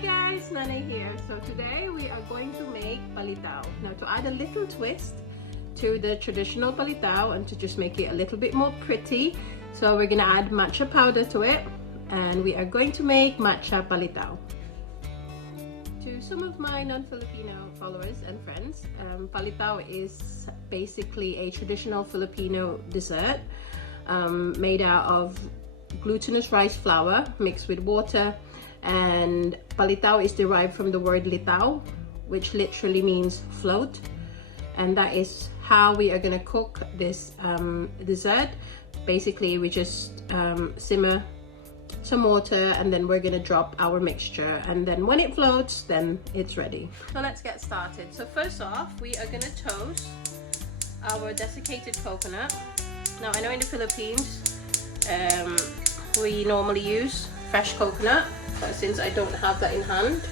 guys, Nanay here. So today we are going to make palitaw. Now to add a little twist to the traditional palitaw and to just make it a little bit more pretty, so we're gonna add matcha powder to it and we are going to make matcha palitaw. To some of my non-Filipino followers and friends, palitaw is basically a traditional Filipino dessert made out of glutinous rice flour mixed with water, and palitaw is derived from the word litaw, which literally means float, and that is how we are going to cook this dessert. Basically we just simmer some water and then we're going to drop our mixture, and then when it floats then it's ready. So let's get started. So first off we are going to toast our desiccated coconut. Now I know in the Philippines we normally use fresh coconut, but since I don't have that in hand,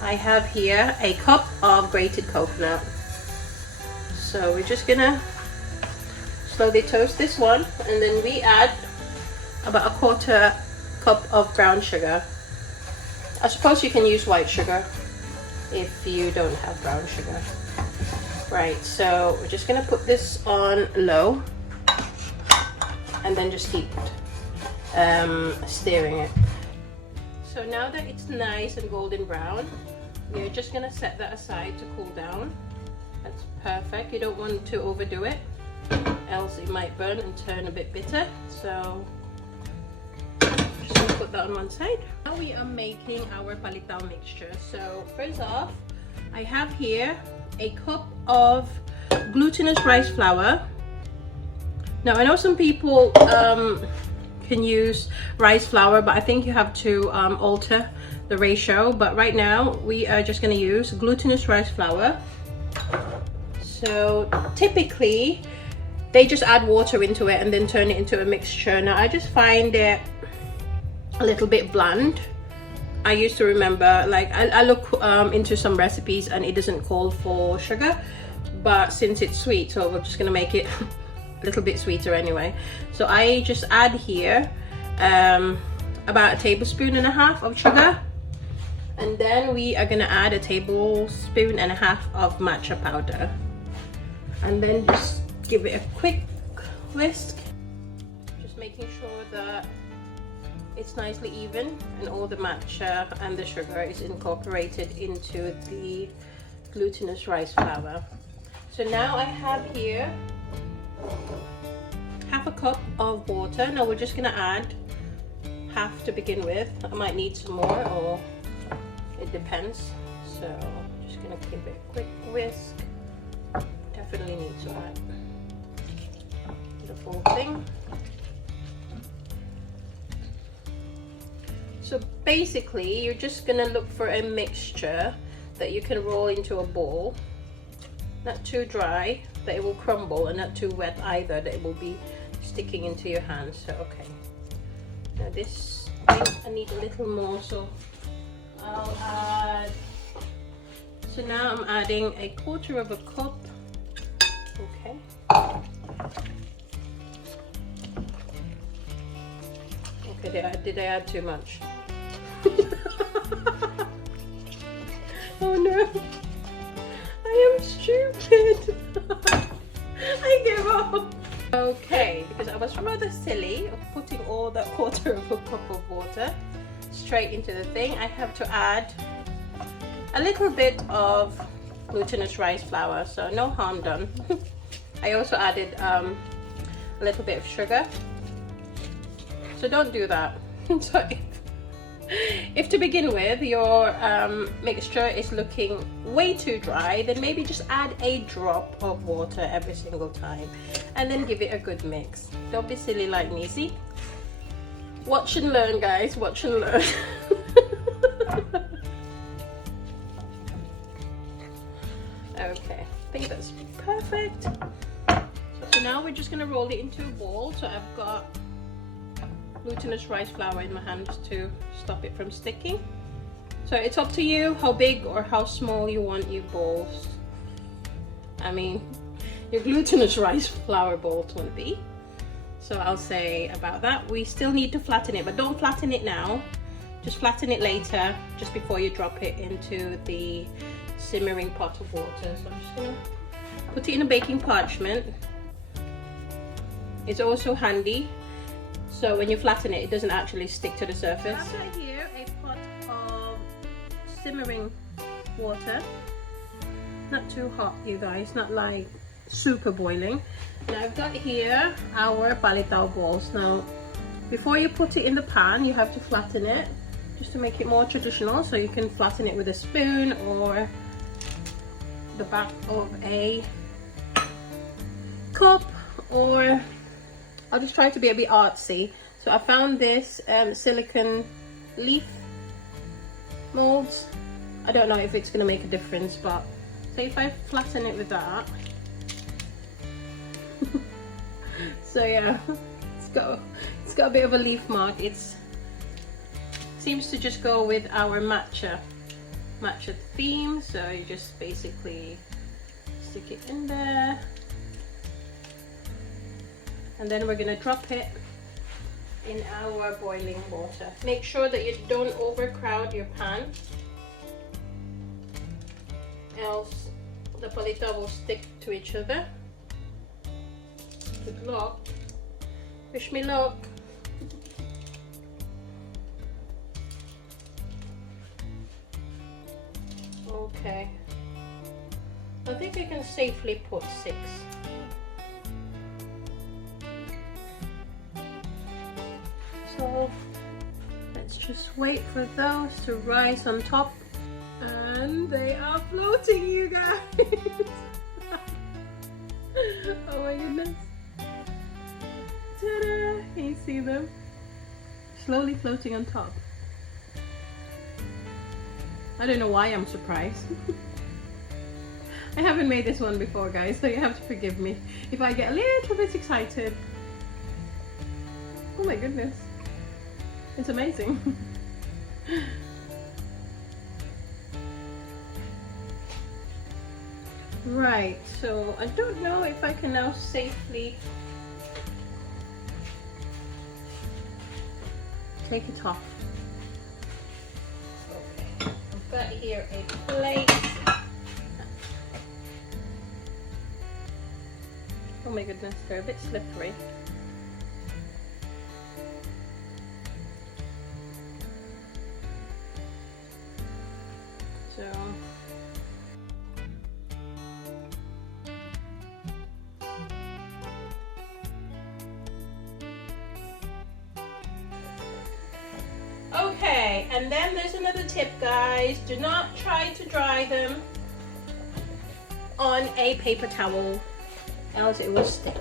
I have here a cup of grated coconut. So we're just gonna slowly toast this one, and then we add about a quarter cup of brown sugar. I suppose you can use white sugar if you don't have brown sugar. Right, so we're just gonna put this on low and then just keep stirring it. So now that it's nice and golden brown, we're just gonna set that aside to cool down. That's perfect. You don't want to overdo it, else it might burn and turn a bit bitter. So just gonna put that on one side. Now we are making our palitaw mixture. So first off, I have here a cup of glutinous rice flour. Now I know some people can use rice flour, but I think you have to alter the ratio. But right now we are just going to use glutinous rice flour. So typically they just add water into it and then turn it into a mixture. Now I just find it a little bit bland. I used to remember, like I look into some recipes and it doesn't call for sugar, but since it's sweet, so we're just going to make it a little bit sweeter anyway. So I just add here about 1.5 tablespoons of sugar, and then we are gonna add 1.5 tablespoons of matcha powder, and then just give it a quick whisk, just making sure that it's nicely even and all the matcha and the sugar is incorporated into the glutinous rice flour. So now I have here 1/2 cup of water. Now we're just gonna add half to begin with. I might need some more, or it depends. So just gonna give it a quick whisk. Definitely need some more. The full thing. So basically you're just gonna look for a mixture that you can roll into a ball. Not too dry that it will crumble, and not too wet either that it will be sticking into your hands. So okay, now this I need a little more, so I'll add, so now I'm adding 1/4 cup. Okay, did I add too much? Oh no, I am stupid. I give up. Okay, because I was rather silly of putting all that 1/4 cup of water straight into the thing. I have to add a little bit of glutinous rice flour, so no harm done. I also added a little bit of sugar, so don't do that. So if to begin with your mixture is looking way too dry, then maybe just add a drop of water every single time and then give it a good mix. Don't be silly like me. See, watch and learn guys, watch and learn. Okay, I think that's perfect. So now we're just going to roll it into a ball. So I've got glutinous rice flour in my hand to stop it from sticking. So it's up to you how big or how small you want your balls. I mean, your glutinous rice flour balls want to be. So I'll say about that. We still need to flatten it, but don't flatten it now. just flatten it later, just before you drop it into the simmering pot of water. So I'm just gonna put it in a baking parchment. It's also handy, so when you flatten it, it doesn't actually stick to the surface. I've got here a pot of simmering water. Not too hot, you guys, not like super boiling. Now I've got here our palitaw balls. Now before you put it in the pan, you have to flatten it just to make it more traditional. So you can flatten it with a spoon or the back of a cup, or I'll just try to be a bit artsy. So I found this silicone leaf molds. I don't know if it's gonna make a difference, but so if I flatten it with that, so yeah, it's got a bit of a leaf mark. It seems to just go with our matcha theme. So you just basically stick it in there, and then we're gonna drop it in our boiling water. Make sure that you don't overcrowd your pan, else the palitaw will stick to each other. Good luck. Wish me luck. Okay. I think I can safely put 6. So let's just wait for those to rise on top. And they are floating, you guys. Oh my goodness. Ta-da! Can you see them? Slowly floating on top. I don't know why I'm surprised. I haven't made this one before, guys, so you have to forgive me if I get a little bit excited. Oh my goodness. It's amazing. Right, so I don't know if I can now safely take it off. Okay, I've got here a plate. Oh my goodness, they're a bit slippery. So okay, and then there's another tip, guys. Do not try to dry them on a paper towel, else it will stick.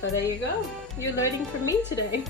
So there you go. You're learning from me today.